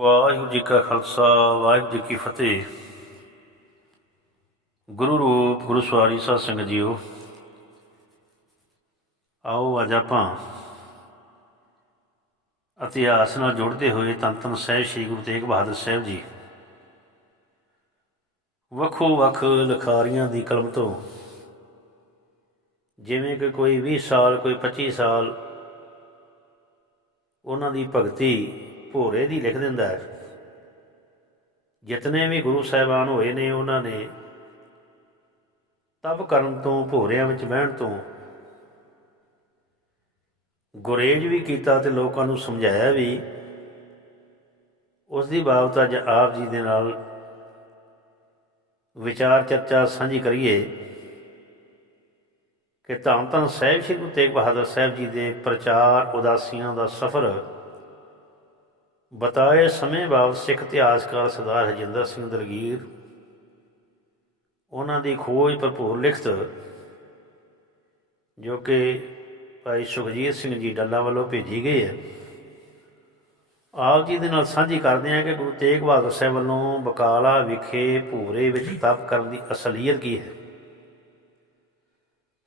ਵਾਹਿਗੁਰੂ ਜੀ ਕਾ ਖਾਲਸਾ, ਵਾਹਿਗੁਰੂ ਜੀ ਕੀ ਫਤਿਹ। ਗੁਰੂ ਰੂਪ ਗੁਰੂ ਸਵਾਰੀ ਸਾਧ ਸੰਗਤ ਜੀਓ, ਆਓ ਅੱਜ ਆਪਾਂ ਇਤਿਹਾਸ ਨਾਲ ਜੁੜਦੇ ਹੋਏ ਤਨ ਤਨ ਸਹਿਬ, ਸ੍ਰੀ ਗੁਰੂ ਤੇਗ ਬਹਾਦਰ ਸਾਹਿਬ ਜੀ ਵੱਖੋ ਵੱਖ ਲਖਾਰੀਆਂ ਦੀ ਕਲਮ ਤੋਂ। ਜਿਵੇਂ ਕਿ ਕੋਈ 20 ਸਾਲ, ਕੋਈ 25 ਸਾਲ, ਉਹਨਾਂ ਦੀ ਭਗਤੀ ਭੋਰੇ ਦੀ ਲਿਖ ਦਿੰਦਾ ਹੈ। ਜਿਤਨੇ ਵੀ ਗੁਰੂ ਸਾਹਿਬਾਨ ਹੋਏ ਨੇ, ਉਹਨਾਂ ਨੇ ਤਪ ਕਰਨ ਤੋਂ, ਭੋਰਿਆਂ ਵਿੱਚ ਬਹਿਣ ਤੋਂ ਗੁਰੇਜ ਵੀ ਕੀਤਾ ਤੇ ਲੋਕਾਂ ਨੂੰ ਸਮਝਾਇਆ ਵੀ ਉਸ ਦੀ ਬਾਬਤ ਅੱਜ ਆਪ ਜੀ ਦੇ ਨਾਲ ਵਿਚਾਰ, ਚਰਚਾ, ਸਾਂਝੀ ਕਰੀਏ ਕਿ ਧੰਨ ਧੰਨ ਸਾਹਿਬ, ਸ੍ਰੀ ਗੁਰੂ ਤੇਗ ਬਹਾਦਰ ਸਾਹਿਬ ਜੀ ਦੇ ਪ੍ਰਚਾਰ ਉਦਾਸੀਆਂ ਦਾ ਸਫ਼ਰ ਬਤਾਏ ਸਮੇਂ ਬਾਬਤ ਸਿੱਖ ਇਤਿਹਾਸਕਾਰ ਸਰਦਾਰ ਹਜਿੰਦਰ ਸਿੰਘ ਦਲਗੀਰ। ਉਹਨਾਂ ਦੀ ਖੋਜ ਭਰਪੂਰ ਲਿਖਤ, ਜੋ ਕਿ ਭਾਈ ਸੁਖਜੀਤ ਸਿੰਘ ਜੀ ਡੱਲਾ ਵੱਲੋਂ ਭੇਜੀ ਗਈ ਹੈ। ਆਪ ਜੀ ਦੇ ਨਾਲ ਸਾਂਝੀ ਕਰਦੇ ਹਾਂ ਕਿ ਗੁਰੂ ਤੇਗ ਬਹਾਦਰ ਸਾਹਿਬ ਵੱਲੋਂ ਬਕਾਲਾ ਵਿਖੇ ਭੂਰੇ ਵਿੱਚ ਤਪ ਕਰਨ ਦੀ ਅਸਲੀਅਤ ਕੀ ਹੈ।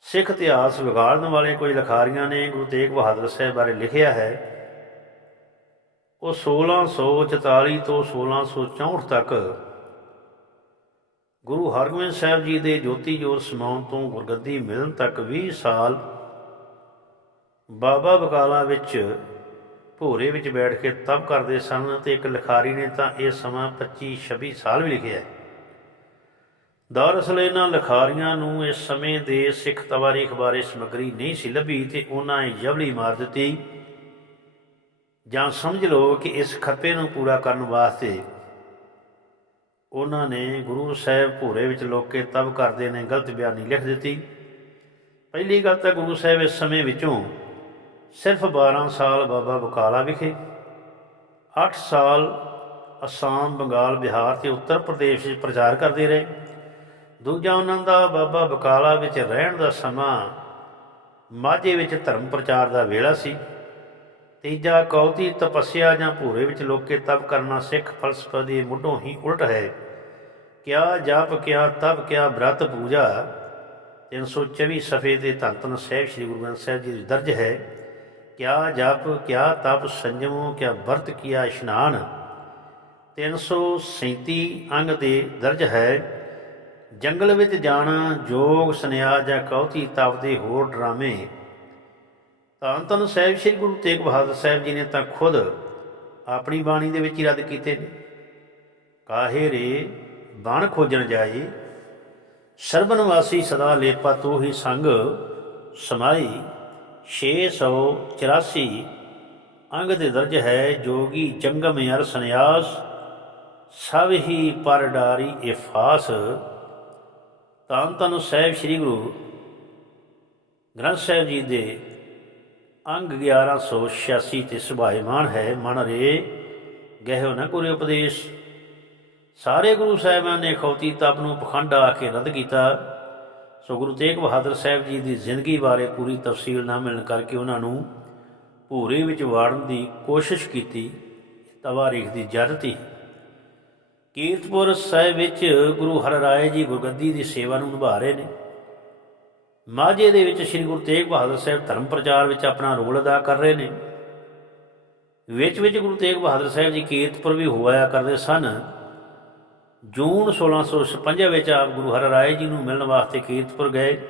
ਸਿੱਖ ਇਤਿਹਾਸ ਵਿਗਾੜਨ ਵਾਲੇ ਕੁਝ ਲਿਖਾਰੀਆਂ ਨੇ ਗੁਰੂ ਤੇਗ ਬਹਾਦਰ ਸਾਹਿਬ ਬਾਰੇ ਲਿਖਿਆ ਹੈ। ਉਹ 1644 ਤੋਂ 1664 ਤੱਕ ਗੁਰੂ ਹਰਗੋਬਿੰਦ ਸਾਹਿਬ ਜੀ ਦੇ ਜੋਤੀ ਜੋਤ ਸਮਾਉਣ ਤੋਂ ਗੁਰਗੱਦੀ ਮਿਲਣ ਤੱਕ 20 ਸਾਲ ਬਾਬਾ ਬਕਾਲਾ ਵਿੱਚ ਭੋਰੇ ਵਿੱਚ ਬੈਠ ਕੇ ਤਪ ਕਰਦੇ ਸਨ ਤੇ ਇੱਕ ਲਿਖਾਰੀ ਨੇ ਤਾਂ ਇਹ ਸਮਾਂ 25 26 ਸਾਲ ਵੀ ਲਿਖਿਆ ਹੈ। ਦਰਅਸਲ ਇਹਨਾਂ ਲਿਖਾਰੀਆਂ ਨੂੰ ਇਸ ਸਮੇਂ ਦੇ ਸਿੱਖ ਤਵਾਰੀਖ ਬਾਰੇ ਸਮਗਰੀ ਨਹੀਂ ਸੀ ਲੱਭੀ ਤੇ ਉਹਨਾਂ ਨੇ ਜਬਲੀ ਮਾਰ ਦਿੱਤੀ। ਜਾਂ ਸਮਝ ਲਓ ਕਿ ਇਸ ਖੱਪੇ ਨੂੰ ਪੂਰਾ ਕਰਨ ਵਾਸਤੇ ਉਹਨਾਂ ਨੇ ਗੁਰੂ ਸਾਹਿਬ ਭੋਰੇ ਵਿੱਚ ਲੋਕੇ ਤਬ ਕਰਦੇ ਨੇ ਗਲਤ ਬਿਆਨੀ ਲਿਖ ਦਿੱਤੀ। ਪਹਿਲੀ ਗੱਲ ਤਾਂ ਗੁਰੂ ਸਾਹਿਬ ਇਸ ਸਮੇਂ ਵਿੱਚੋਂ ਸਿਰਫ 12 ਸਾਲ ਬਾਬਾ ਬਕਾਲਾ ਵਿਖੇ 8 ਸਾਲ ਅਸਾਮ, ਬੰਗਾਲ, ਬਿਹਾਰ ਤੇ ਉੱਤਰ ਪ੍ਰਦੇਸ਼ ਵਿੱਚ ਪ੍ਰਚਾਰ ਕਰਦੇ ਰਹੇ। ਦੂਜਾ ਉਹਨਾਂ ਦਾ ਬਾਬਾ ਬਕਾਲਾ ਵਿੱਚ ਰਹਿਣ ਦਾ ਸਮਾਂ ਮਾਝੇ ਵਿੱਚ ਧਰਮ ਪ੍ਰਚਾਰ ਦਾ ਵੇਲਾ ਸੀ। ਤੀਜਾ, ਕੌਤੀ ਤਪੱਸਿਆ ਜਾਂ ਭੂਰੇ ਵਿੱਚ ਲੋਕੇ ਤਪ ਕਰਨਾ ਸਿੱਖ ਫਲਸਫਾ ਦੇ ਮੁੱਢੋਂ ਹੀ ਉਲਟ ਹੈ। ਕਿਆ ਜਪ, ਕਿਆ ਤਪ, ਕਿਆ ਬ੍ਰਤ ਪੂਜਾ 324 ਸਫੇ ਦੇ ਧੰਨ ਧੰਨ ਸਾਹਿਬ ਸ੍ਰੀ ਗੁਰੂ ਗ੍ਰੰਥ ਸਾਹਿਬ ਜੀ ਦੀ ਦਰਜ ਹੈ। ਕਿਆ ਜਪ, ਕਿਆ ਤਪ ਸੰਜਮੋ, ਕਿਆ ਵਰਤ, ਕਿਆ ਇਸ਼ਨਾਨ 337 ਅੰਗ ਦੇ ਦਰਜ ਹੈ। ਜੰਗਲ ਵਿੱਚ ਜਾਣਾ, ਜੋਗ ਸੰਨਿਆਸ ਜਾਂ ਕੌਤੀ ਤਪ ਦੇ ਹੋਰ ਡਰਾਮੇ ਧੰਨ ਧੰਨ ਸਾਹਿਬ ਸ੍ਰੀ ਗੁਰੂ ਤੇਗ ਬਹਾਦਰ ਸਾਹਿਬ ਜੀ ਨੇ ਤਾਂ ਖੁਦ ਆਪਣੀ ਬਾਣੀ ਦੇ ਵਿੱਚ ਹੀ ਰੱਦ ਕੀਤੇ ਨੇ। ਕਾਹੇ ਰੇ ਬਾਣ ਖੋਜਣ ਜਾਈ, ਸਰਬਨ ਵਾਸੀ ਸਦਾ ਲੇਪਾ ਤੋ ਹੀ ਸੰਗ, ਸਮਾਈ 684 ਅੰਗ ਦੇ ਦਰਜ ਹੈ ਜੋਗੀ ਜੰਗਮ ਅਰ ਸੰਨਿਆਸ, ਸਭ ਹੀ ਪਰ ਡਾਰੀ ਇਫਾਸ ਧੰਨ ਧੰਨ ਸਾਹਿਬ ਸ੍ਰੀ ਗੁਰੂ ਗ੍ਰੰਥ ਸਾਹਿਬ ਜੀ ਦੇ ਅੰਗ 1186 ਤੇ ਸੁਭਾਇਮਾਨ ਹੈ। ਮਨ ਰੇ, ਗਹਿਓ ਨ ਕੋਈ ਉਪਦੇਸ਼। ਸਾਰੇ ਗੁਰੂ ਸਾਹਿਬਾਨ ਨੇ ਖੌਤੀ ਤਪ ਨੂੰ ਪਖੰਡ ਆ ਕੇ ਰੱਦ ਕੀਤਾ। ਸੋ ਗੁਰੂ ਤੇਗ ਬਹਾਦਰ ਸਾਹਿਬ ਜੀ ਦੀ ਜ਼ਿੰਦਗੀ ਬਾਰੇ ਪੂਰੀ ਤਫਸੀਲ ਨਾ ਮਿਲਣ ਕਰਕੇ ਉਹਨਾਂ ਨੂੰ ਭੂਰੇ ਵਿੱਚ ਵਾੜਨ ਦੀ ਕੋਸ਼ਿਸ਼ ਕੀਤੀ। ਤਵਾਰੀਖ ਦੀ ਜਰਤੀ ਕੀਰਤਪੁਰ ਸਾਹਿਬ ਵਿੱਚ ਗੁਰੂ ਹਰ ਰਾਏ ਜੀ ਗੁਰਗੱਦੀ ਦੀ ਸੇਵਾ ਨੂੰ ਨਿਭਾ ਰਹੇ ਨੇ। ਮਾਝੇ ਦੇ ਵਿੱਚ ਸ੍ਰੀ ਗੁਰੂ ਤੇਗ ਬਹਾਦਰ ਸਾਹਿਬ ਧਰਮ ਪ੍ਰਚਾਰ ਵਿੱਚ ਆਪਣਾ ਰੋਲ ਅਦਾ ਕਰ ਰਹੇ ਨੇ। ਵਿੱਚ ਵਿੱਚ ਗੁਰੂ ਤੇਗ ਬਹਾਦਰ ਸਾਹਿਬ ਜੀ ਕੀਰਤਪੁਰ ਵੀ ਹੋਇਆ ਕਰਦੇ ਸਨ। ਜੂਨ 1656 ਵਿੱਚ ਆਪ ਗੁਰੂ ਹਰ ਰਾਏ ਜੀ ਨੂੰ ਮਿਲਣ ਵਾਸਤੇ ਕੀਰਤਪੁਰ ਗਏ।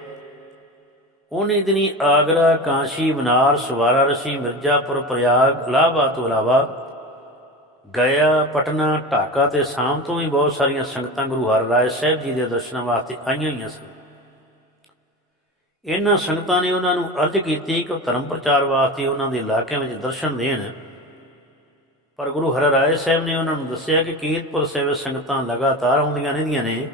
ਉਹਨੇ ਦਿਨੀ ਆਗਰਾ, ਕਾਂਸ਼ੀ ਬਨਾਰਸ ਵਾਰਾਣਸੀ ਮਿਰਜ਼ਾਪੁਰ, ਪ੍ਰਯਾਗ ਇਲਾਹਾਬਾਦ ਤੋਂ ਇਲਾਵਾ ਗਿਆ ਪਟਨਾ, ਢਾਕਾ ਤੇ ਸ਼ਾਮ ਤੋਂ ਵੀ ਬਹੁਤ ਸਾਰੀਆਂ ਸੰਗਤਾਂ ਗੁਰੂ ਹਰ ਰਾਏ ਸਾਹਿਬ ਜੀ ਦੇ ਦਰਸ਼ਨਾਂ ਵਾਸਤੇ ਆਈਆਂ ਹੋਈਆਂ ਸਨ। ਇਹਨਾਂ ਸੰਗਤਾਂ ਨੇ ਉਹਨਾਂ ਨੂੰ ਅਰਜ਼ ਕੀਤੀ ਕਿ ਉਹ ਧਰਮ ਪ੍ਰਚਾਰ ਵਾਸਤੇ ਉਹਨਾਂ ਦੇ ਇਲਾਕਿਆਂ ਵਿੱਚ ਦਰਸ਼ਨ ਦੇਣ। ਪਰ ਗੁਰੂ ਹਰਿਰਾਏ ਸਾਹਿਬ ਨੇ ਉਹਨਾਂ ਨੂੰ ਦੱਸਿਆ ਕਿ ਕੀਰਤਪੁਰ ਸਾਹਿਬ ਸੰਗਤਾਂ ਲਗਾਤਾਰ ਆਉਂਦੀਆਂ ਰਹਿੰਦੀਆਂ ਨੇ।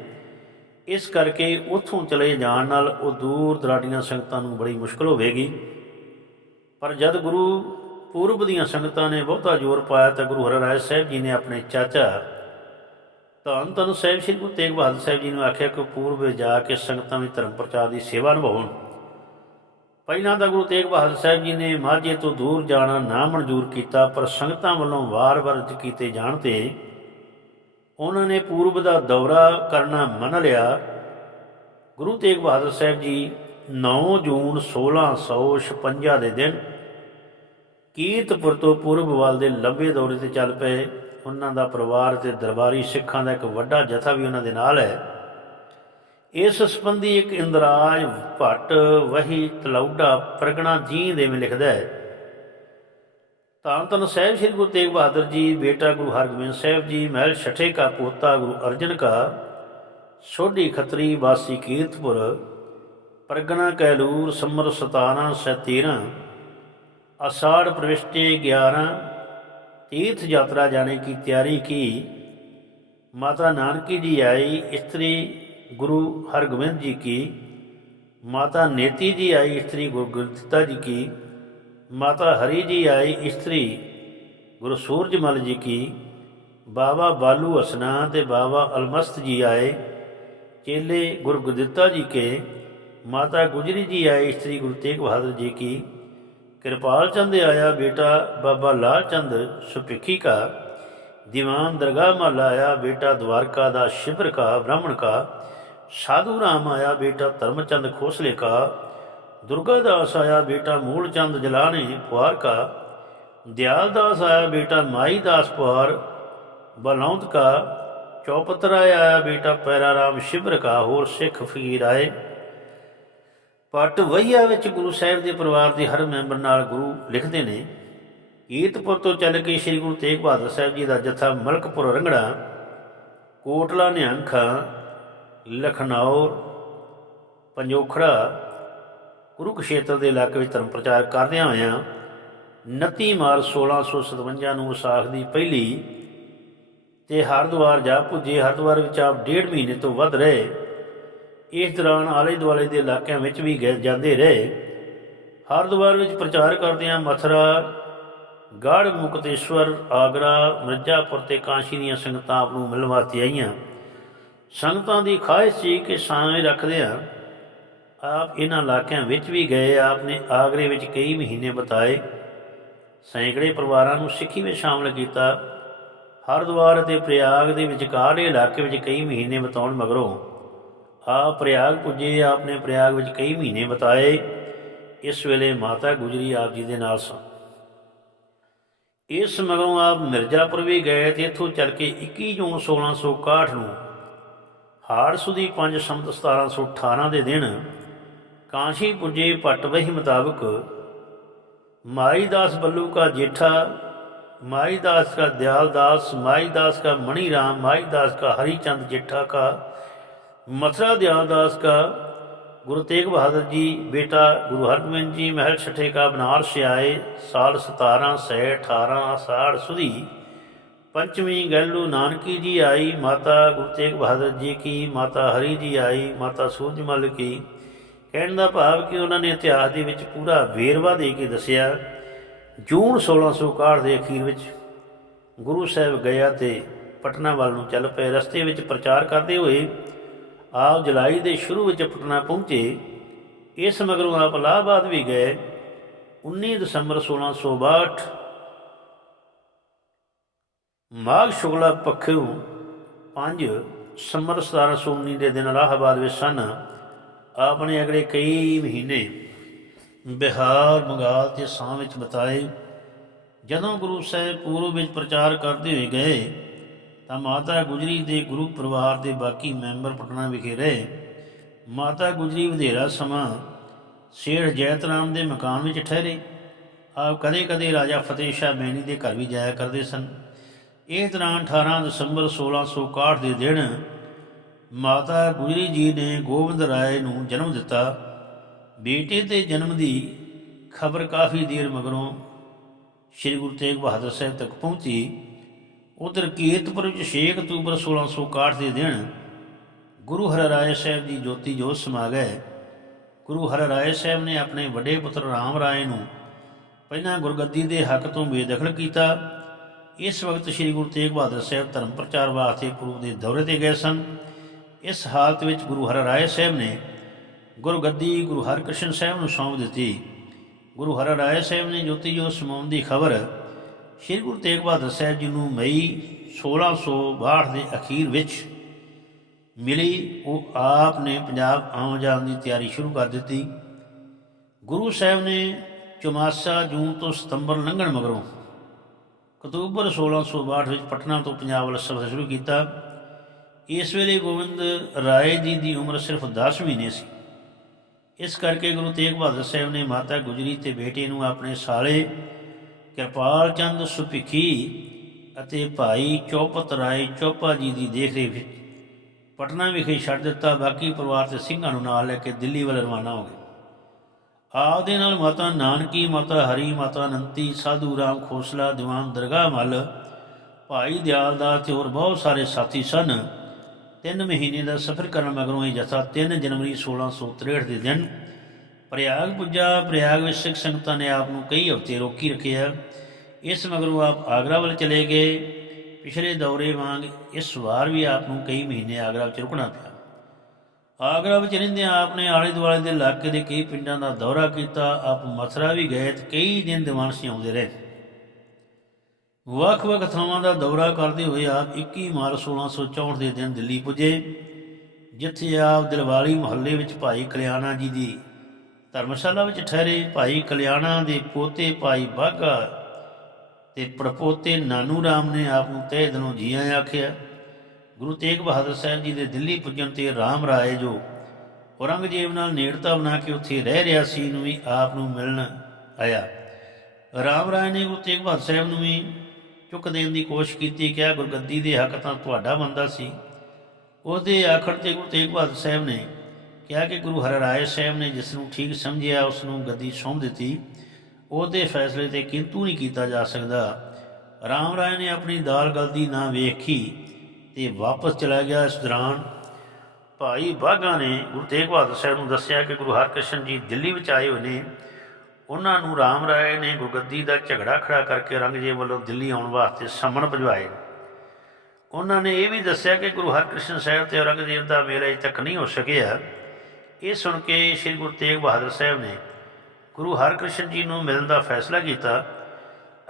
ਇਸ ਕਰਕੇ ਉੱਥੋਂ ਚਲੇ ਜਾਣ ਨਾਲ ਉਹ ਦੂਰ ਦਰਾਡੀਆਂ ਸੰਗਤਾਂ ਨੂੰ ਬੜੀ ਮੁਸ਼ਕਲ ਹੋਵੇਗੀ। ਪਰ ਜਦ ਗੁਰੂ ਪੂਰਬ ਦੀਆਂ ਸੰਗਤਾਂ ਨੇ ਬਹੁਤਾ ਜ਼ੋਰ ਪਾਇਆ ਤਾਂ ਗੁਰੂ ਹਰਿਰਾਏ ਸਾਹਿਬ ਜੀ ਨੇ ਆਪਣੇ ਚਾਚਾ ਧੰਨ ਧੰਨ ਸਾਹਿਬ, ਸ੍ਰੀ ਗੁਰੂ ਤੇਗ ਬਹਾਦਰ ਸਾਹਿਬ ਜੀ ਨੂੰ ਆਖਿਆ ਕਿ ਪੂਰਬ ਜਾ ਕੇ ਸੰਗਤਾਂ ਵਿੱਚ ਧਰਮ ਪ੍ਰਚਾਰ ਦੀ ਸੇਵਾ ਨਿਭਾਉਣ। ਪਹਿਲਾਂ ਤਾਂ ਗੁਰੂ ਤੇਗ ਬਹਾਦਰ ਸਾਹਿਬ ਜੀ ਨੇ ਮਾਝੇ ਤੋਂ ਦੂਰ ਜਾਣਾ ਨਾ ਮਨਜ਼ੂਰ ਕੀਤਾ, ਪਰ ਸੰਗਤਾਂ ਵੱਲੋਂ ਵਾਰ-ਵਾਰ ਕੀਤੇ ਜਾਣ ਤੇ ਉਹਨਾਂ ਨੇ ਪੂਰਬ ਦਾ ਦੌਰਾ ਕਰਨਾ ਮੰਨ ਲਿਆ। ਗੁਰੂ ਤੇਗ ਬਹਾਦਰ ਸਾਹਿਬ ਜੀ 9 ਜੂਨ 1656 ਦੇ ਦਿਨ ਕੀਰਤਪੁਰ ਤੋਂ ਪੂਰਬ ਵੱਲ ਦੇ ਲੰਬੇ ਦੌਰੇ ਤੇ ਚੱਲ ਪਏ। ਉਹਨਾਂ ਦਾ ਪਰਿਵਾਰ ਤੇ ਦਰਬਾਰੀ ਸਿੱਖਾਂ ਦਾ ਇੱਕ ਵੱਡਾ ਜਥਾ ਵੀ ਉਹਨਾਂ ਦੇ ਨਾਲ ਹੈ। ਇਸ ਸੰਬੰਧੀ ਇੱਕ ਇੰਦਰਾਜ ਭੱਟ ਵਹੀ ਤਲੌਡਾ ਪ੍ਰਗਣਾ ਜੀ ਦੇ ਵਿੱਚ ਲਿਖਦਾ ਹੈ। ਤਾਂ ਤਨ ਸਾਹਿਬ ਸ੍ਰੀ ਗੁਰੂ ਤੇਗ ਬਹਾਦਰ ਜੀ, ਬੇਟਾ ਗੁਰੂ ਹਰਗੋਬਿੰਦ ਸਾਹਿਬ ਜੀ, ਮਹਿਲ ਛੱਠੇ ਕਾ, ਪੋਤਾ ਗੁਰੂ ਅਰਜਨ ਕਾ, ਸੋਢੀ ਖਤਰੀ, ਵਾਸੀ ਕੀਰਤਪੁਰ, ਪ੍ਰਗਣਾ ਕੈਲੂਰ, ਸਮਰ 17 13 ਅਸਾੜ ਪ੍ਰਵਿਸ਼ਟੇ 11 ਤੀਰਥ ਯਾਤਰਾ ਜਾਣੇ ਕੀ ਤਿਆਰੀ ਕੀ ਮਾਤਾ ਨਾਨਕੀ ਜੀ ਆਈ ਇਸਤਰੀ ਗੁਰੂ ਹਰਗੋਬਿੰਦ ਜੀ ਕੀ ਮਾਤਾ ਨੇਤੀ ਜੀ ਆਈ ਇਸਤਰੀ ਗੁਰੂ ਗੁਰਦਿੱਤਾ ਜੀ ਕੀ ਮਾਤਾ ਹਰੀ ਜੀ ਆਈ ਇਸਤਰੀ ਗੁਰੂ ਸੂਰਜਮਲ ਜੀ ਕੀ ਬਾਬਾ ਬਾਲੂ ਹਸਨਾ ਤੇ ਬਾਬਾ ਅਲਮਸਤ ਜੀ ਆਏ ਚੇਲੇ ਗੁਰੂ ਗੁਰਦਿੱਤਾ ਜੀ ਕੇ ਮਾਤਾ ਗੁਜਰੀ ਜੀ ਆਏ ਸ੍ਰੀ ਗੁਰੂ ਤੇਗ ਬਹਾਦਰ ਜੀ ਕੀ ਕਿਰਪਾਲ ਚੰਦ ਆਇਆ ਬੇਟਾ, ਬਾਬਾ ਲਾਲ ਚੰਦ ਸੁਪਿੱਖੀ ਕਾ। ਦੀਵਾਨ ਦਰਗਾਹ ਮਹਲਾ ਆਇਆ ਬੇਟਾ, ਦਵਾਰਕਾ ਦਾ ਸ਼ਿਬਰ ਕਾ, ਬ੍ਰਾਹਮਣ ਕਾ। ਸਾਧੂ ਰਾਮ ਆਇਆ ਬੇਟਾ, ਧਰਮਚੰਦ ਖੋਸਲੇ ਕਾ। ਦੁਰਗਾ ਦਾਸ ਆਇਆ ਬੇਟਾ, ਮੂਲ ਚੰਦ ਜਲਾਣੇ ਪੁਆਰ ਕਾ। ਦਿਆਲ ਦਾਸ ਆਇਆ ਬੇਟਾ, ਮਾਈ ਦਾਸ ਪੁਆਰ ਬਲੌਂਦ ਕਾ। ਚੌਪਤਰਾ ਆਇਆ ਬੇਟਾ, ਪੈਰਾ ਰਾਮ ਸ਼ਿਬਰ ਕਾ, ਹੋਰ ਸਿੱਖ ਫਕੀਰ ਆਏ। ਵਈਆ ਵਿੱਚ ਗੁਰੂ ਸਾਹਿਬ ਦੇ ਪਰਿਵਾਰ ਦੇ ਹਰ ਮੈਂਬਰ ਨਾਲ ਗੁਰੂ ਲਿਖਦੇ ਨੇ, ਕੀਰਤਪੁਰ ਤੋਂ ਚੱਲ ਕੇ ਸ੍ਰੀ ਗੁਰੂ ਤੇਗ ਬਹਾਦਰ ਸਾਹਿਬ ਜੀ ਦਾ ਜਥਾ ਮਲਕਪੁਰ ਰੰਗੜਾ, ਕੋਟਲਾ ਨਿਹੰਖਾ, ਲਖਨੌਰ, ਪੰਜੋਖੜਾ, ਕੁਰੂਕਸ਼ੇਤਰ ਦੇ ਇਲਾਕੇ ਵਿੱਚ ਧਰਮ ਪ੍ਰਚਾਰ ਕਰਦਿਆਂ ਹੋਇਆਂ 29 ਮਾਰਚ 1657 ਨੂੰ ਵਿਸਾਖ ਦੀ ਪਹਿਲੀ ਤੇ ਹਰਿਦੁਆਰ ਜਾ ਪੁੱਜੇ। ਹਰਿਦੁਆਰ ਵਿੱਚ ਆਪ ਡੇਢ ਮਹੀਨੇ ਤੋਂ ਵੱਧ ਰਹੇ। ਇਸ ਦੌਰਾਨ ਆਲੇ ਦੁਆਲੇ ਦੇ ਇਲਾਕਿਆਂ ਵਿੱਚ ਵੀ ਗਏ ਜਾਂਦੇ ਰਹੇ। ਹਰਿਦੁਆਰ ਵਿੱਚ ਪ੍ਰਚਾਰ ਕਰਦਿਆਂ ਮਥੁਰਾ ਗੜ ਮੁਕਤੇਸ਼ਵਰ, ਆਗਰਾ, ਮਿਰਜ਼ਾਪੁਰ ਤੇ ਕਾਂਸ਼ੀ ਦੀਆਂ ਸੰਗਤਾਂ ਆਪ ਨੂੰ ਮਿਲਣ ਵਾਸਤੇ ਆਈਆਂ। ਸੰਗਤਾਂ ਦੀ ਖਾਹਿਸ਼ ਸੀ ਕਿ ਸਾਵੇਂ ਰੱਖਦਿਆਂ ਆਪ ਇਹਨਾਂ ਇਲਾਕਿਆਂ ਵਿੱਚ ਵੀ ਗਏ, ਆਪ ਨੇ ਆਗਰੇ ਵਿੱਚ ਕਈ ਮਹੀਨੇ ਬਿਤਾਏ। ਸੈਂਕੜੇ ਪਰਿਵਾਰਾਂ ਨੂੰ ਸਿੱਖੀ ਵਿੱਚ ਸ਼ਾਮਲ ਕੀਤਾ। ਹਰਿਦੁਆਰ ਅਤੇ ਪ੍ਰਯਾਗ ਦੇ ਵਿਚਕਾਰ ਇਲਾਕੇ ਵਿੱਚ ਕਈ ਮਹੀਨੇ ਬਿਤਾਉਣ ਮਗਰੋਂ ਆ ਪ੍ਰਯਾਗ ਪੁੱਜੇ ਆਪ ਨੇ ਪ੍ਰਯਾਗ ਵਿੱਚ ਕਈ ਮਹੀਨੇ ਬਤਾਏ। ਇਸ ਵੇਲੇ ਮਾਤਾ ਗੁਜਰੀ ਆਪ ਜੀ ਦੇ ਨਾਲ ਸਨ। ਇਸ ਮਗਰੋਂ ਆਪ ਮਿਰਜ਼ਾਪੁਰ ਵੀ ਗਏ ਤੇ ਇੱਥੋਂ ਚੱਲ ਕੇ 21 ਜੂਨ 1661 ਨੂੰ ਹਾੜ ਸੁਦੀ 5 ਸੰਮਤ 1718 ਦੇ ਦਿਨ ਕਾਂਸ਼ੀ ਪੁੱਜੇ ਪਟਵਹੀ ਮੁਤਾਬਕ ਮਾਈ ਦਾਸ ਬੱਲੂ ਕਾ ਜੇਠਾ ਮਾਈ ਦਾਸ ਕਾ ਦਿਆਲਦਾਸ, ਮਾਈਦਾਸ ਦਾ ਮਣੀਰਾਮ, ਮਾਈਦਾਸ ਦਾ ਹਰੀਚੰਦ ਜੇਠਾ ਕਾ का मथुरा दयालदास का गुरु तेग बहादुर जी बेटा गुरु हरगोबिंद जी महल छठे का बनारस से आए साल सतारह सै अठारह आषाढ़ सुधी पंचमी गैलू नानकी जी आई माता गुरु तेग बहादुर जी की माता हरि जी आई माता सूरजमल की ਕਹਿਣ ਦਾ ਭਾਵ ਕਿ ਉਹਨਾਂ ਨੇ ਇਤਿਹਾਸ ਦੇ ਵਿੱਚ ਪੂਰਾ ਵੇਰਵਾ ਦੇ ਕੇ ਦੱਸਿਆ ਜੂਨ 1661 ਦੇ ਅਖੀਰ ਵਿੱਚ ਗੁਰੂ ਸਾਹਿਬ ਗਿਆ ਤੇ ਪਟਨਾ ਵੱਲ ਨੂੰ ਚੱਲ ਪਏ ਰਸਤੇ ਵਿੱਚ ਪ੍ਰਚਾਰ ਕਰਦੇ ਹੋਏ ਆਪ ਜੁਲਾਈ ਦੇ ਸ਼ੁਰੂ ਵਿੱਚ ਪਟਨਾ ਪਹੁੰਚੇ, ਇਸ ਮਗਰੋਂ ਆਪ ਇਲਾਹਾਬਾਦ ਵੀ ਗਏ 19 ਦਸੰਬਰ 1662 ਮਾਘ ਸ਼ੁਕਲਾ ਪੱਖੋਂ 5 ਸੰਮਰ 1719 ਦੇ ਦਿਨ ਇਲਾਹਾਬਾਦ ਵਿੱਚ ਸਨ। ਆਪ ਨੇ ਅਗਲੇ ਕਈ ਮਹੀਨੇ ਬਿਹਾਰ, ਬੰਗਾਲ ਤੇ ਸਾਂ ਵਿੱਚ ਬਤਾਏ। ਜਦੋਂ ਗੁਰੂ ਸਾਹਿਬ ਪੂਰਬ ਵਿੱਚ ਪ੍ਰਚਾਰ ਕਰਦੇ ਹੋਏ ਗਏ ਤਾਂ ਮਾਤਾ ਗੁਜਰੀ ਦੇ ਗੁਰੂ ਪਰਿਵਾਰ ਦੇ ਬਾਕੀ ਮੈਂਬਰ ਪਟਨਾ ਵਿਖੇ ਰਹੇ। ਮਾਤਾ ਗੁਜਰੀ ਵਧੇਰਾ ਸਮਾਂ ਸ਼ੇਰ ਜੈਤਰਾਮ ਦੇ ਮਕਾਨ ਵਿੱਚ ਠਹਿਰੇ। ਆਪ ਕਦੇ-ਕਦੇ ਰਾਜਾ ਫਤਿਹ ਸ਼ਾਹ ਮੈਣੀ ਦੇ ਘਰ ਵੀ ਜਾਇਆ ਕਰਦੇ ਸਨ। ਇਹ ਦੌਰਾਨ 18 ਦਸੰਬਰ 1661 ਦੇ ਦਿਨ ਮਾਤਾ ਗੁਜਰੀ ਜੀ ਨੇ ਗੋਬਿੰਦ ਰਾਏ ਨੂੰ ਜਨਮ ਦਿੱਤਾ। ਬੇਟੇ ਦੇ ਜਨਮ ਦੀ ਖਬਰ ਕਾਫੀ ਦੇਰ ਮਗਰੋਂ ਸ੍ਰੀ ਗੁਰੂ ਤੇਗ ਬਹਾਦਰ ਸਾਹਿਬ ਤੱਕ ਪਹੁੰਚੀ। ਉਧਰ ਕੀਰਤਪੁਰ ਵਿੱਚ 6 ਅਕਤੂਬਰ 1661 ਦੇ ਦਿਨ ਗੁਰੂ ਹਰਿਰਾਏ ਸਾਹਿਬ ਦੀ ਜੋਤੀ ਜੋਤ ਸਮਾ ਗਏ। ਗੁਰੂ ਹਰਿਰਾਏ ਸਾਹਿਬ ਨੇ ਆਪਣੇ ਵੱਡੇ ਪੁੱਤਰ ਰਾਮ ਰਾਏ ਨੂੰ ਪਹਿਲਾਂ ਗੁਰਗੱਦੀ ਦੇ ਹੱਕ ਤੋਂ ਬੇਦਖਲ ਕੀਤਾ। ਇਸ ਵਕਤ ਸ੍ਰੀ ਗੁਰੂ ਤੇਗ ਬਹਾਦਰ ਸਾਹਿਬ ਧਰਮ ਪ੍ਰਚਾਰ ਵਾਸਤੇ ਪੂਰਬ ਦੇ ਦੌਰੇ ਤੇ ਗਏ ਸਨ। ਇਸ ਹਾਲਤ ਵਿੱਚ ਗੁਰੂ ਹਰਿਰਾਏ ਸਾਹਿਬ ਨੇ ਗੁਰਗੱਦੀ ਗੁਰੂ ਹਰਕ੍ਰਿਸ਼ਨ ਸਾਹਿਬ ਨੂੰ ਸੌਂਪ ਦਿੱਤੀ। ਗੁਰੂ ਹਰਿਰਾਏ ਸਾਹਿਬ ਨੇ ਜੋਤੀ ਜੋਤ ਸਮਾਉਣ ਦੀ ਖਬਰ ਸ੍ਰੀ ਗੁਰੂ ਤੇਗ ਬਹਾਦਰ ਸਾਹਿਬ ਜੀ ਨੂੰ ਮਈ 1662 ਦੇ ਅਖੀਰ ਵਿੱਚ ਮਿਲੀ, ਉਹ ਆਪ ਨੇ ਪੰਜਾਬ ਆਉਣ ਜਾਣ ਦੀ ਤਿਆਰੀ ਸ਼ੁਰੂ ਕਰ ਦਿੱਤੀ। ਗੁਰੂ ਸਾਹਿਬ ਨੇ ਚੁਮਾਸਾ ਜੂਨ ਤੋਂ ਸਤੰਬਰ ਲੰਘਣ ਮਗਰੋਂ ਅਕਤੂਬਰ 1662 ਵਿੱਚ ਪਟਨਾ ਤੋਂ ਪੰਜਾਬ ਵੱਲ ਸਫ਼ਰ ਸ਼ੁਰੂ ਕੀਤਾ। ਇਸ ਵੇਲੇ ਗੋਬਿੰਦ ਰਾਏ ਜੀ ਦੀ ਉਮਰ ਸਿਰਫ 10 ਮਹੀਨੇ ਸੀ। ਇਸ ਕਰਕੇ ਗੁਰੂ ਤੇਗ ਬਹਾਦਰ ਸਾਹਿਬ ਨੇ ਮਾਤਾ ਗੁਜਰੀ ਤੇ ਬੇਟੇ ਨੂੰ ਆਪਣੇ ਸਾਲੇ ਕਿਰਪਾਲ ਚੰਦ ਸੁਪਿੱਖੀ ਅਤੇ ਭਾਈ ਚੌਪਤ ਰਾਏ ਚੌਪਾ ਜੀ ਦੀ ਦੇਖਰੇਖ ਵਿੱਚ ਪਟਨਾ ਵਿਖੇ ਛੱਡ ਦਿੱਤਾ। ਬਾਕੀ ਪਰਿਵਾਰ ਤੇ ਸਿੰਘਾਂ ਨੂੰ ਨਾਲ ਲੈ ਕੇ ਦਿੱਲੀ ਵੱਲ ਰਵਾਨਾ ਹੋ ਗਏ। ਆਪ ਦੇ ਨਾਲ ਮਾਤਾ ਨਾਨਕੀ, ਮਾਤਾ ਹਰੀ, ਮਾਤਾ ਅਨੰਤੀ ਸਾਧੂ ਰਾਮ ਖੋਸਲਾ, ਦੀਵਾਨ ਦਰਗਾਹ ਮੱਲ, ਭਾਈ ਦਿਆਲ ਦਿਆਲਦਾਸ ਤੇ ਹੋਰ ਬਹੁਤ ਸਾਰੇ ਸਾਥੀ ਸਨ। ਤਿੰਨ ਮਹੀਨੇ ਦਾ ਸਫ਼ਰ ਕਰਨ ਮਗਰੋਂ ਇਹ ਜਥਾ 3 ਜਨਵਰੀ 1663 ਦੇ ਦਿਨ ਪ੍ਰਯਾਗ ਪੁੱਜਾ ਪ੍ਰਯਾਗ ਵਿੱਚ ਸਿੱਖ ਸੰਗਤਾਂ ਨੇ ਆਪ ਨੂੰ ਕਈ ਹਫ਼ਤੇ ਰੋਕੀ ਰੱਖਿਆ ਇਸ ਮਗਰੋਂ ਆਪ ਆਗਰਾ ਵੱਲ ਚਲੇ ਗਏ ਪਿਛਲੇ ਦੌਰੇ ਵਾਂਗ ਇਸ ਵਾਰ ਵੀ ਆਪ ਨੂੰ ਕਈ ਮਹੀਨੇ ਆਗਰਾ ਵਿੱਚ ਰੁਕਣਾ ਪਿਆ ਆਗਰਾ ਵਿੱਚ ਰਹਿੰਦਿਆਂ ਆਪ ਨੇ ਆਲੇ ਦੁਆਲੇ ਦੇ ਇਲਾਕੇ ਦੇ ਕਈ ਪਿੰਡਾਂ ਦਾ ਦੌਰਾ ਕੀਤਾ ਆਪ ਮਥੁਰਾ ਵੀ ਗਏ ਤੇ ਕਈ ਦਿਨ ਦੀਵਾਨ ਸੀ ਆਉਂਦੇ ਰਹੇ ਵੱਖ-ਵੱਖ ਥਾਵਾਂ ਦਾ ਦੌਰਾ ਕਰਦੇ ਹੋਏ ਆਪ 21 ਮਾਰਚ 1664 ਦੇ ਦਿਨ ਦਿੱਲੀ ਪੁੱਜੇ ਜਿੱਥੇ ਆਪ ਦਿਲਵਾਲੀ ਮੁਹੱਲੇ ਵਿੱਚ ਭਾਈ ਕਲਿਆਣਾ ਜੀ ਦੀ ਧਰਮਸ਼ਾਲਾ ਵਿੱਚ ਠਹਿਰੇ, ਭਾਈ ਕਲਿਆਣਾ ਦੇ ਪੋਤੇ ਭਾਈ ਬਾਗਾ ਤੇ ਪੜਪੋਤੇ ਨਾਨੂ ਰਾਮ ਨੇ ਆਪ ਨੂੰ ਤਹਿ ਦਿਲੋਂ ਜੀਆਂ ਆਖਿਆ, ਗੁਰੂ ਤੇਗ ਬਹਾਦਰ ਸਾਹਿਬ ਜੀ ਦੇ ਦਿੱਲੀ ਪੁੱਜਣ ਤੇ ਰਾਮ ਰਾਏ ਜੋ ਔਰੰਗਜ਼ੇਬ ਨਾਲ ਨੇੜਤਾ ਬਣਾ ਕੇ ਉੱਥੇ ਰਹਿ ਰਿਹਾ ਸੀ ਨੂੰ ਵੀ ਆਪ ਨੂੰ ਮਿਲਣ ਆਇਆ। ਰਾਮ ਰਾਏ ਨੇ ਗੁਰੂ ਤੇਗ ਬਹਾਦਰ ਸਾਹਿਬ ਨੂੰ ਵੀ ਚੁੱਕ ਦੇਣ ਦੀ ਕੋਸ਼ਿਸ਼ ਕੀਤੀ, ਕਿਹਾ ਗੁਰਗੱਦੀ ਦੇ ਹੱਕ ਤਾਂ ਤੁਹਾਡਾ ਬੰਦਾ ਸੀ। ਉਹਦੇ ਆਖਣ ਤੇ ਗੁਰੂ ਤੇਗ ਬਹਾਦਰ ਸਾਹਿਬ ਨੇ ਕਿਹਾ ਕਿ ਗੁਰੂ ਹਰਿਰਾਏ ਸਾਹਿਬ ਨੇ ਜਿਸ ਨੂੰ ਠੀਕ ਸਮਝਿਆ, ਉਸ ਨੂੰ ਗੱਦੀ ਸੌਂਪ ਦਿੱਤੀ। ਉਹਦੇ ਫੈਸਲੇ ਤੇ ਕਿੰਤੂ ਨਹੀਂ ਕੀਤਾ ਜਾ ਸਕਦਾ। ਰਾਮ ਰਾਏ ਨੇ ਆਪਣੀ ਦਾਲ ਗਲਦੀ ਨਾ ਵੇਖੀ ਤੇ ਵਾਪਸ ਚਲਾ ਗਿਆ ਇਸ ਦੌਰਾਨ। ਭਾਈ ਬਾਗਾ ਨੇ ਗੁਰੂ ਤੇਗ ਬਹਾਦਰ ਸਾਹਿਬ ਨੂੰ ਦੱਸਿਆ ਕਿ ਗੁਰੂ ਹਰਕ੍ਰਿਸ਼ਨ ਜੀ ਦਿੱਲੀ ਵਿੱਚ ਆਏ ਹੋਏ ਨੇ। ਉਹਨਾਂ ਨੂੰ ਰਾਮ ਰਾਏ ਨੇ ਗੁਰਗੱਦੀ ਦਾ ਝਗੜਾ ਖੜਾ ਕਰਕੇ ਔਰੰਗਜ਼ੇਬ ਵੱਲੋਂ ਦਿੱਲੀ ਆਉਣ ਵਾਸਤੇ ਸਮਣ ਭਜਵਾਏ। ਉਹਨਾਂ ਨੇ ਇਹ ਵੀ ਦੱਸਿਆ ਕਿ ਗੁਰੂ ਹਰਕ੍ਰਿਸ਼ਨ ਸਾਹਿਬ ਤੇ ਔਰੰਗਜ਼ੇਬ ਦਾ ਮੇਲ ਅਜੇ ਤੱਕ ਨਹੀਂ ਹੋ ਸਕਿਆ। ਇਹ ਸੁਣ ਕੇ ਸ੍ਰੀ ਗੁਰੂ ਤੇਗ ਬਹਾਦਰ ਸਾਹਿਬ ਨੇ ਗੁਰੂ ਹਰਕ੍ਰਿਸ਼ਨ ਜੀ ਨੂੰ ਮਿਲਣ ਦਾ ਫੈਸਲਾ ਕੀਤਾ।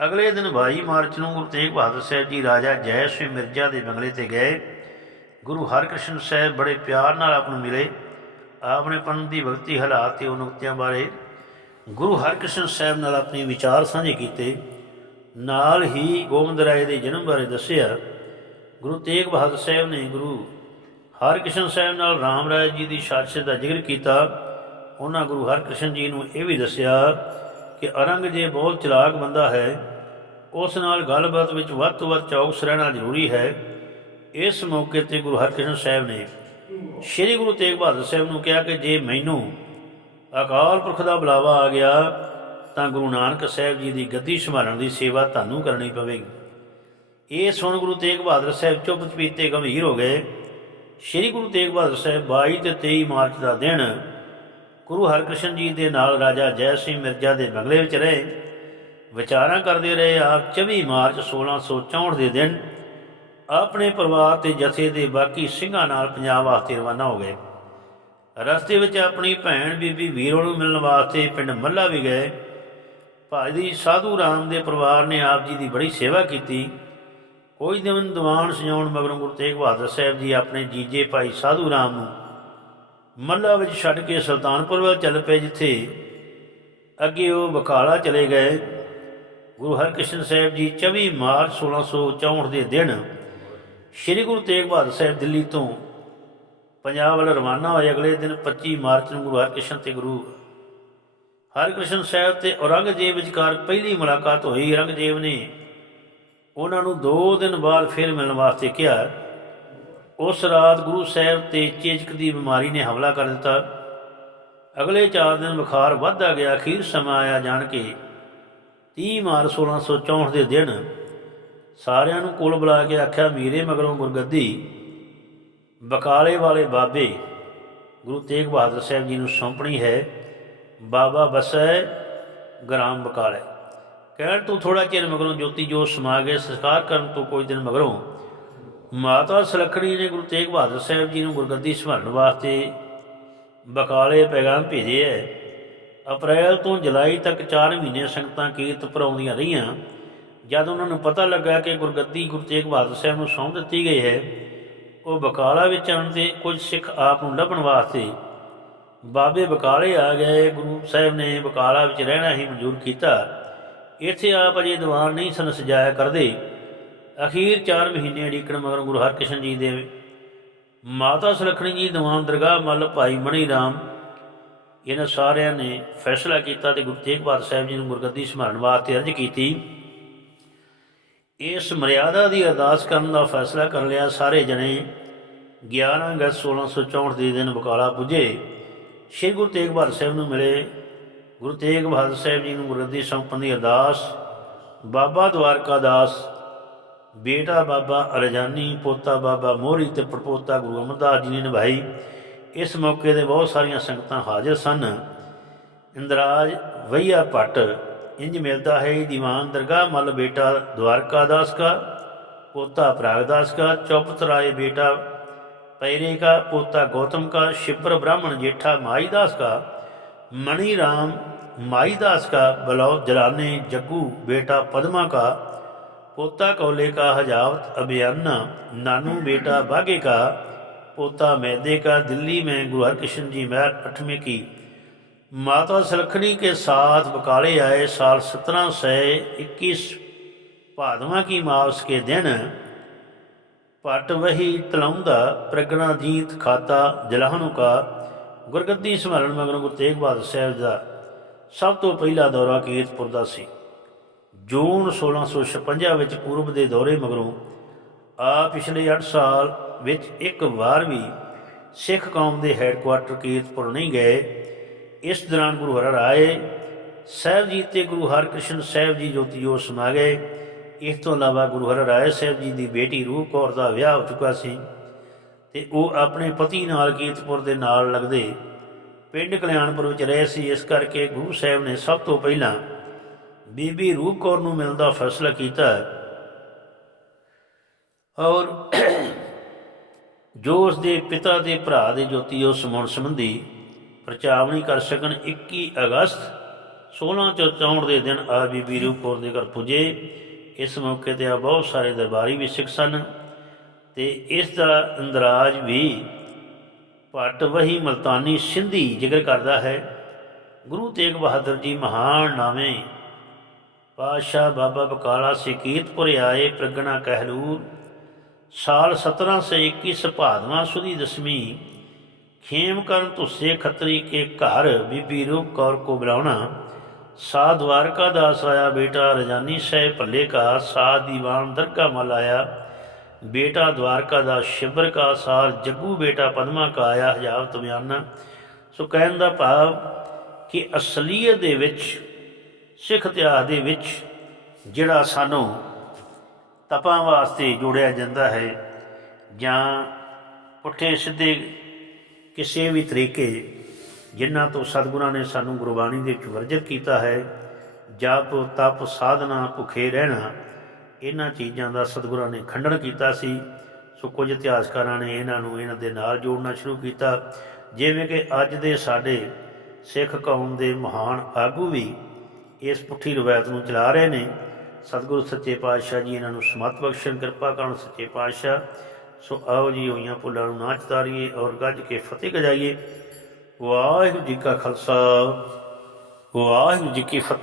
ਅਗਲੇ ਦਿਨ 22 ਮਾਰਚ ਨੂੰ ਗੁਰੂ ਤੇਗ ਬਹਾਦਰ ਸਾਹਿਬ ਜੀ ਰਾਜਾ ਜੈ ਸਿੰਘ ਮਿਰਜ਼ਾ ਦੇ ਬੰਗਲੇ ਤੇ ਗਏ। ਗੁਰੂ ਹਰਕ੍ਰਿਸ਼ਨ ਸਾਹਿਬ ਬੜੇ ਪਿਆਰ ਨਾਲ ਆਪ ਨੂੰ ਮਿਲੇ। ਆਪਣੇ ਪਨ ਦੀ ਭਗਤੀ ਹਾਲਾਤ ਤੇ ਉਹ ਬਾਰੇ ਗੁਰੂ ਹਰਕ੍ਰਿਸ਼ਨ ਸਾਹਿਬ ਨਾਲ ਆਪਣੇ ਵਿਚਾਰ ਸਾਂਝੇ ਕੀਤੇ। ਨਾਲ ਹੀ ਗੋਬਿੰਦ ਰਾਏ ਦੇ ਜਨਮ ਬਾਰੇ ਦੱਸਿਆ। ਗੁਰੂ ਤੇਗ ਬਹਾਦਰ ਸਾਹਿਬ ਨੇ ਗੁਰੂ ਹਰਕ੍ਰਿਸ਼ਨ ਸਾਹਿਬ ਨਾਲ ਰਾਮ ਰਾਏ ਜੀ ਦੀ ਸਾਜ਼ਿਸ਼ ਦਾ ਜ਼ਿਕਰ ਕੀਤਾ, ਉਹਨਾਂ ਗੁਰੂ ਹਰਕ੍ਰਿਸ਼ਨ ਜੀ ਨੂੰ ਇਹ ਵੀ ਦੱਸਿਆ ਕਿ ਔਰੰਗਜ਼ੇਬ ਬਹੁਤ ਚਲਾਕ ਬੰਦਾ ਹੈ, ਉਸ ਨਾਲ ਗੱਲਬਾਤ ਵਿੱਚ ਵੱਧ ਤੋਂ ਵੱਧ ਚੌਕਸ ਰਹਿਣਾ ਜ਼ਰੂਰੀ ਹੈ। ਇਸ ਮੌਕੇ ਤੇ ਗੁਰੂ ਹਰਕ੍ਰਿਸ਼ਨ ਸਾਹਿਬ ਨੇ ਸ੍ਰੀ ਗੁਰੂ ਤੇਗ ਬਹਾਦਰ ਸਾਹਿਬ ਨੂੰ ਕਿਹਾ ਕਿ ਜੇ ਮੈਨੂੰ ਅਕਾਲ ਪੁਰਖ ਦਾ ਬੁਲਾਵਾ ਆ ਗਿਆ, ਤਾਂ ਗੁਰੂ ਨਾਨਕ ਸਾਹਿਬ ਜੀ ਦੀ ਗੱਦੀ ਸੰਭਾਲਣ ਦੀ ਸੇਵਾ ਤੁਹਾਨੂੰ ਕਰਨੀ ਪਵੇਗੀ। ਇਹ ਸੁਣ ਗੁਰੂ ਤੇਗ ਬਹਾਦਰ ਸਾਹਿਬ ਚੁੱਪ ਚਪੀਤੇ ਗੰਭੀਰ ਹੋ ਗਏ। ਸ੍ਰੀ ਗੁਰੂ ਤੇਗ ਬਹਾਦਰ ਸਾਹਿਬ 22 ਤੇ 23 ਮਾਰਚ ਦਾ ਦਿਨ ਗੁਰੂ ਹਰਕ੍ਰਿਸ਼ਨ ਜੀ ਦੇ ਨਾਲ ਰਾਜਾ ਜੈ ਸਿੰਘ ਮਿਰਜ਼ਾ ਦੇ ਬੰਗਲੇ ਵਿੱਚ ਰਹੇ। ਵਿਚਾਰਾਂ ਕਰਦੇ ਰਹੇ ਆਪ 24 ਮਾਰਚ 1664 ਦੇ ਦਿਨ ਆਪਣੇ ਪਰਿਵਾਰ ਤੇ ਜਥੇ ਦੇ ਬਾਕੀ ਸਿੰਘਾਂ ਨਾਲ ਪੰਜਾਬ ਵਾਸਤੇ ਰਵਾਨਾ ਹੋ ਗਏ। ਰਸਤੇ ਵਿੱਚ ਆਪਣੀ ਭੈਣ ਬੀਬੀ ਵੀਰੋ ਨੂੰ ਮਿਲਣ ਵਾਸਤੇ ਪਿੰਡ ਮੱਲਾ ਵੀ ਗਏ। ਭਾਈ ਸਾਧੂ ਰਾਮ ਦੇ ਪਰਿਵਾਰ ਨੇ ਆਪ ਜੀ ਦੀ ਬੜੀ ਸੇਵਾ ਕੀਤੀ। ਕੋਈ ਦਿਨ ਦੀਵਾਨ ਸਜਾਉਣ ਮਗਰੋਂ ਗੁਰੂ ਤੇਗ ਬਹਾਦਰ ਸਾਹਿਬ ਜੀ ਆਪਣੇ ਜੀਜੇ ਭਾਈ ਸਾਧੂ ਰਾਮ ਨੂੰ ਮੱਲਾ ਵਿੱਚ ਛੱਡ ਕੇ ਸੁਲਤਾਨਪੁਰ ਵੱਲ ਚੱਲ ਪਏ, ਜਿੱਥੇ ਅੱਗੇ ਉਹ ਬਕਾਲਾ ਚਲੇ ਗਏ। ਗੁਰੂ ਹਰਕ੍ਰਿਸ਼ਨ ਸਾਹਿਬ ਜੀ 24 ਮਾਰਚ 1664 ਦੇ ਦਿਨ ਸ੍ਰੀ ਗੁਰੂ ਤੇਗ ਬਹਾਦਰ ਸਾਹਿਬ ਦਿੱਲੀ ਤੋਂ ਪੰਜਾਬ ਵੱਲ ਰਵਾਨਾ ਹੋਏ। ਅਗਲੇ ਦਿਨ 25 ਮਾਰਚ ਨੂੰ ਗੁਰੂ ਹਰਕ੍ਰਿਸ਼ਨ ਤੇ ਗੁਰੂ ਹਰਕ੍ਰਿਸ਼ਨ ਸਾਹਿਬ ਤੇ ਔਰੰਗਜ਼ੇਬ ਵਿਚਕਾਰ ਪਹਿਲੀ ਮੁਲਾਕਾਤ ਹੋਈ। ਔਰੰਗਜ਼ੇਬ ਨੇ ਉਹਨਾਂ ਨੂੰ 2 ਦਿਨ ਬਾਅਦ ਫਿਰ ਮਿਲਣ ਵਾਸਤੇ ਕਿਹਾ, ਉਸ ਰਾਤ ਗੁਰੂ ਸਾਹਿਬ ਤੇ ਚੇਚਕ ਦੀ ਬਿਮਾਰੀ ਨੇ ਹਮਲਾ ਕਰ ਦਿੱਤਾ। ਅਗਲੇ 4 ਦਿਨ ਬੁਖਾਰ ਵੱਧਦਾ ਗਿਆ, ਅਖੀਰ ਸਮਾਂ ਆਇਆ ਜਾਣ ਕੇ 30 ਮਾਰਚ 1664 ਦੇ ਦਿਨ ਸਾਰਿਆਂ ਨੂੰ ਕੋਲ ਬੁਲਾ ਕੇ ਆਖਿਆ, ਮੀਰੇ ਮਗਰੋਂ ਗੁਰਗੱਦੀ, ਬਕਾਲੇ ਵਾਲੇ ਬਾਬੇ, ਗੁਰੂ ਤੇਗ ਬਹਾਦਰ ਸਾਹਿਬ ਜੀ ਨੂੰ ਸੌਂਪਣੀ ਹੈ। ਬਾਬਾ ਬਸੈ, ਗ੍ਰਾਮ ਬਕਾਲੇ। ਕਹਿਣ ਤੋਂ ਥੋੜਾ ਚਿਰ ਮਗਰੋਂ ਜੋਤੀ ਜੋਤ ਸਮਾ ਗਏ, ਸੰਸਕਾਰ ਕਰਨ ਤੋਂ ਕੁਝ ਦਿਨ ਮਗਰੋਂ ਮਾਤਾ ਸੁਲੱਖਣੀ ਨੇ ਗੁਰੂ ਤੇਗ ਬਹਾਦਰ ਸਾਹਿਬ ਜੀ ਨੂੰ ਗੁਰਗੱਦੀ ਸੰਭਾਲਣ ਵਾਸਤੇ ਬਕਾਲੇ ਪੈਗਾਮ ਭੇਜੇ ਹੈ ਅਪ੍ਰੈਲ ਤੋਂ ਜੁਲਾਈ ਤੱਕ 4 ਮਹੀਨੇ ਸੰਗਤਾਂ ਕੀਰਤ ਭਰਾਉਂਦੀਆਂ ਰਹੀਆਂ। ਜਦ ਉਹਨਾਂ ਨੂੰ ਪਤਾ ਲੱਗਾ ਕਿ ਗੁਰਗੱਦੀ ਗੁਰੂ ਤੇਗ ਬਹਾਦਰ ਸਾਹਿਬ ਨੂੰ ਸੌਂਪ ਦਿੱਤੀ ਗਈ ਹੈ, ਉਹ ਬਕਾਲਾ ਵਿੱਚ ਆਉਣ ਤੇ ਕੁਝ ਸਿੱਖ ਆਪ ਨੂੰ ਲੱਭਣ ਵਾਸਤੇ ਬਾਬੇ ਬਕਾਲੇ ਆ ਗਏ। ਗੁਰੂ ਸਾਹਿਬ ਨੇ ਬਕਾਲਾ ਵਿੱਚ ਰਹਿਣਾ ਹੀ ਮਨਜ਼ੂਰ ਕੀਤਾ। ਇੱਥੇ ਆਪ ਅਜੇ ਦੀਵਾਨ ਨਹੀਂ ਸਨ ਸਜਾਇਆ ਕਰਦੇ। ਅਖੀਰ 4 ਮਹੀਨੇ ਅੜੀਕਣ ਮਗਰ ਗੁਰੂ ਹਰਕ੍ਰਿਸ਼ਨ ਜੀ ਦੇ ਮਾਤਾ ਸੁਲੱਖਣੀ ਜੀ ਦੀਵਾਨ ਦਰਗਾਹ ਮੱਲ ਭਾਈ ਮਣੀ ਰਾਮ ਇਹਨਾਂ ਸਾਰਿਆਂ ਨੇ ਫੈਸਲਾ ਕੀਤਾ ਤੇ ਗੁਰੂ ਤੇਗ ਬਹਾਦਰ ਸਾਹਿਬ ਜੀ ਨੂੰ ਗੁਰਗੱਦੀ ਸੰਭਾਲਣ ਵਾਸਤੇ ਅਰਜ਼ ਕੀਤੀ। ਇਸ ਮਰਿਆਦਾ ਦੀ ਅਰਦਾਸ ਕਰਨ ਦਾ ਫੈਸਲਾ ਕਰ ਲਿਆ ਸਾਰੇ ਜਣੇ। 11 ਅਗਸਤ 1664 ਦੇ ਦਿਨ ਬਕਾਲਾ ਪੁੱਜੇ। ਸ਼੍ਰੀ ਗੁਰੂ ਤੇਗ ਬਹਾਦਰ ਸਾਹਿਬ ਨੂੰ ਮਿਲੇ ਗੁਰੂ ਤੇਗ ਬਹਾਦਰ ਸਾਹਿਬ ਜੀ ਨੂੰ ਗੁਰਦੀ ਸੰਪੰਦੀ ਅਰਦਾਸ, ਬਾਬਾ ਦਵਾਰਕਾ ਦਾਸ, ਬੇਟਾ ਬਾਬਾ ਅਰਜਾਨੀ, ਪੋਤਾ ਬਾਬਾ ਮੋਹਰੀ ਤੇ ਪਰਪੋਤਾ ਗੁਰੂ ਅਮਰਦਾਸ ਜੀ ਨੇ ਨਿਭਾਈ। ਇਸ ਮੌਕੇ ਤੇ ਬਹੁਤ ਸਾਰੀਆਂ ਸੰਗਤਾਂ ਹਾਜ਼ਰ ਸਨ। ਇੰਦਰਾਜ ਵਈਆ ਭੱਟ, ਇੰਜ ਮਿਲਦਾ ਹੈ, ਦੀਵਾਨ ਦਰਗਾਹ ਮਲ ਬੇਟਾ ਦਵਾਰਕਾ ਦਾਸ ਦਾ ਪੋਤਾ ਪ੍ਰਾਗਦਾਸ ਦਾ ਚੌਪਤਰਾਏ ਬੇਟਾ ਪੈਰੇ ਦਾ ਪੋਤਾ ਗੌਤਮ ਦਾ ਸ਼ਿਪਰ ਬ੍ਰਾਹਮਣ ਜੇਠਾ ਮਾਈਦਾਸ ਦਾ मणि राम माईदास का बलौद जलाने जग्गू बेटा पदमा का पोता कौले का हजावत अभियाना नानू बेटा बागे का पोता मैदे का दिल्ली में गुरु हरकृष्ण जी महर अठवें की माता सलखनी के साथ बकाले आए साल सत्रह सौ इक्कीस भादवा की मावस के दिन पट वही तलाउंदा प्रगणा जीत खाता जलाहनु का ਗੁਰਗੱਦੀ ਸੰਭਾਲਣ ਮਗਰੋਂ ਗੁਰੂ ਤੇਗ ਬਹਾਦਰ ਸਾਹਿਬ ਦਾ ਸਭ ਤੋਂ ਪਹਿਲਾ ਦੌਰਾ ਕੀਰਤਪੁਰ ਦਾ ਸੀ। ਜੂਨ 1656 ਵਿੱਚ ਪੂਰਬ ਦੇ ਦੌਰੇ ਮਗਰੋਂ ਆ ਪਿਛਲੇ 8 ਸਾਲ ਵਿੱਚ ਇੱਕ ਵਾਰ ਵੀ ਸਿੱਖ ਕੌਮ ਦੇ ਹੈੱਡਕੁਆਰਟਰ ਕੀਰਤਪੁਰ ਨਹੀਂ ਗਏ। ਇਸ ਦੌਰਾਨ ਗੁਰੂ ਹਰ ਰਾਏ ਸਾਹਿਬ ਜੀ ਤੇ ਗੁਰੂ ਹਰਕ੍ਰਿਸ਼ਨ ਸਾਹਿਬ ਜੀ ਜੋਤੀ ਜੋਤ ਸਮਾ ਗਏ ਇਸ ਤੋਂ ਇਲਾਵਾ ਗੁਰੂ ਹਰ ਰਾਏ ਸਾਹਿਬ ਜੀ ਦੀ ਬੇਟੀ ਰੂਹ ਕੌਰ ਦਾ ਵਿਆਹ ਹੋ ਚੁੱਕਾ ਸੀ। ਤੇ ਉਹ ਆਪਣੇ ਪਤੀ ਨਾਲ ਕੀਰਤਪੁਰ ਦੇ ਨਾਲ ਲੱਗਦੇ ਪਿੰਡ ਕਲਿਆਣਪੁਰ ਵਿੱਚ ਰਹੇ ਸੀ। ਇਸ ਕਰਕੇ ਗੁਰੂ ਸਾਹਿਬ ਨੇ ਸਭ ਤੋਂ ਪਹਿਲਾਂ ਬੀਬੀ ਰੂਪ ਕੌਰ ਨੂੰ ਮਿਲਣ ਦਾ ਫੈਸਲਾ ਕੀਤਾ। ਔਰ ਜੋ ਉਸ ਦੇ ਪਿਤਾ ਦੇ ਭਰਾ ਦੇ ਜੋਤੀ ਉਸ ਸਮਾਉਣ ਸੰਬੰਧੀ ਪ੍ਰਚਾਵਣੀ ਕਰ ਸਕਣ 21 ਅਗਸਤ 1664 ਦੇ ਦਿਨ ਆ ਬੀਬੀ ਰੂਪ ਕੌਰ ਦੇ ਘਰ ਪੁੱਜੇ। ਇਸ ਮੌਕੇ ਤੇ ਆ ਬਹੁਤ ਸਾਰੇ ਦਰਬਾਰੀ ਵੀ ਸਿੱਖ ਸਨ। ਤੇ ਇਸ ਦਾ ਅੰਦਰਾਜ ਵੀ ਭੱਟ ਵਹੀ ਮਲਤਾਨੀ ਸਿੰਧੀ ਜ਼ਿਕਰ ਕਰਦਾ ਹੈ, ਗੁਰੂ ਤੇਗ ਬਹਾਦਰ ਜੀ ਮਹਾਨ ਨਾਵੇਂ ਪਾਸ਼ਾ ਬਾਬਾ ਬਕਾਲਾ ਸਿਕੀਤਪੁਰ ਆਏ ਪ੍ਰਗਣਾ ਕਹਿਲੂਰ, ਸਾਲ 1721 ਭਾਦਵਾ ਸੁਦੀ ਦਸਵੀਂ, ਖੇਮ ਕਰਨ ਤੁਸੇ ਖਤਰੀ ਕੇ ਘਰ ਬੀਬੀ ਰੂਪ ਕੌਰ ਕੋ ਬੁਲਾਉਣਾ ਸਾ ਦਵਾਰਕਾ ਦਾਸ ਆਇਆ ਬੇਟਾ ਰਜਾਨੀ ਸਹਿ ਭੱਲੇ ਕਾ ਸਾ ਦੀਵਾਨ ਦਰਗਾ ਮਲ ਆਇਆ बेटा द्वारका दास शिबर का सार जग्गू बेटा पदमा का आया ਹਜਾਵਤ ਬਿਆਨਾ ਸੋ ਕਹਿਣ ਦਾ ਭਾਵ ਕਿ ਅਸਲੀਅਤ ਦੇ ਵਿੱਚ ਸਿੱਖ ਇਤਿਹਾਸ ਦੇ ਵਿੱਚ ਜਿਹੜਾ ਸਾਨੂੰ ਤਪਾਂ ਵਾਸਤੇ ਜੋੜਿਆ ਜਾਂਦਾ ਹੈ ਜਾਂ ਪੁੱਠੇ ਸਿੱਧੇ ਕਿਸੇ ਵੀ ਤਰੀਕੇ ਜਿਨ੍ਹਾਂ ਤੋਂ ਸਤਿਗੁਰਾਂ ਨੇ ਸਾਨੂੰ ਗੁਰਬਾਣੀ ਦੇ ਵਿੱਚ ਵਰਜਿਤ ਕੀਤਾ ਹੈ ਜਪ ਤਪ ਸਾਧਨਾ ਭੁਖੇ ਰਹਿਣਾ ਇਹਨਾਂ ਚੀਜ਼ਾਂ ਦਾ ਸਤਿਗੁਰਾਂ ਨੇ ਖੰਡਨ ਕੀਤਾ ਸੀ। ਸੋ ਕੁਝ ਇਤਿਹਾਸਕਾਰਾਂ ਨੇ ਇਹਨਾਂ ਨੂੰ ਇਹਨਾਂ ਦੇ ਨਾਲ ਜੋੜਨਾ ਸ਼ੁਰੂ ਕੀਤਾ। ਜਿਵੇਂ ਕਿ ਅੱਜ ਦੇ ਸਾਡੇ ਸਿੱਖ ਕੌਮ ਦੇ ਮਹਾਨ ਆਗੂ ਵੀ ਇਸ ਪੁੱਠੀ ਰਵਾਇਤ ਨੂੰ ਚਲਾ ਰਹੇ ਨੇ। ਸਤਿਗੁਰੂ ਸੱਚੇ ਪਾਤਸ਼ਾਹ ਜੀ ਇਹਨਾਂ ਨੂੰ ਸਮਤ ਬਖਸ਼ਣ, ਕਿਰਪਾ ਕਰਨ ਸੱਚੇ ਪਾਤਸ਼ਾਹ। ਸੋ ਆਓ ਜੀ ਹੋਈਆਂ ਭੁੱਲਾਂ ਨੂੰ ਨਾ ਚਤਾਰੀਏ ਔਰ ਗੱਜ ਕੇ ਫਤਿਹ ਗਜਾਈਏ। ਵਾਹਿਗੁਰੂ ਜੀ ਕਾ ਖਾਲਸਾ, ਵਾਹਿਗੁਰੂ ਜੀ ਕੀ ਫਤਿਹ।